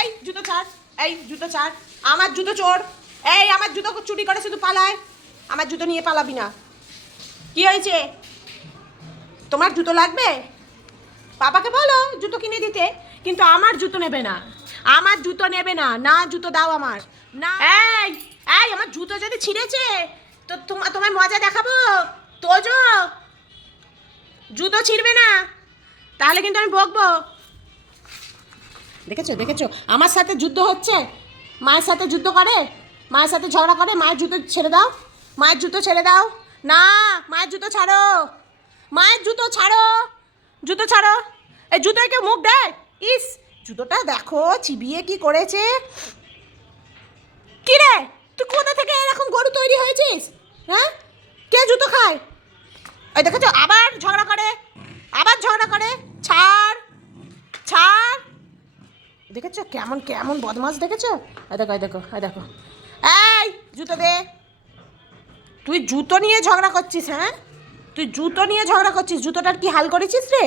এই জুতো ছাড়, এই জুতো ছাড়, আমার জুতো চোর, এই আমার জুতো চুরি করে শুধু পালায়, আমার জুতো নিয়ে পালাবি না। কি হয়েছে, তোমার জুতো লাগবে? পাপাকে বলো জুতো কিনে দিতে, কিন্তু আমার জুতো নেবে না, আমার জুতো নেবে না, না জুতো দাও আমার, না। এই এই আমার জুতো যদি ছিঁড়েছে তো তোমার মজা দেখাবো, তোজো জুতো ছিঁড়বে না, তাহলে কিন্তু আমি বকবো। দেখেছো দেখেছো আমার সাথে যুদ্ধ হচ্ছে, মায়ের সাথে যুদ্ধ করে, মায়ের সাথে ঝগড়া করে। মায়ের জুতো ছেড়ে দাও, মায়ের জুতো ছেড়ে দাও, না মায়ের জুতো ছাড়ো, মায়ের জুতো ছাড়ো, জুতো ছাড়ো। এই জুতোয় কেউ মুখ দেয়? ইস, জুতোটা দেখো চিবিয়ে কি করেছে। কি রে, তুই কোথা থেকে এরকম গরু তৈরি হয়েছিস? হ্যাঁ, কে জুতো খায়? এই দেখেছো আবার ঝগড়া করে, আবার ঝগড়া করে। ছাড় ছাড়, দেখেছো কেমন কেমন বদমাস, দেখেছো? এই দেখো এই দেখো এই দেখো, এই জুতো দে। তুই জুতো নিয়ে ঝগড়া করছিস? হ্যাঁ, তুই জুতো নিয়ে ঝগড়া করছিস, জুতোটার কি হাল করেছিস রে?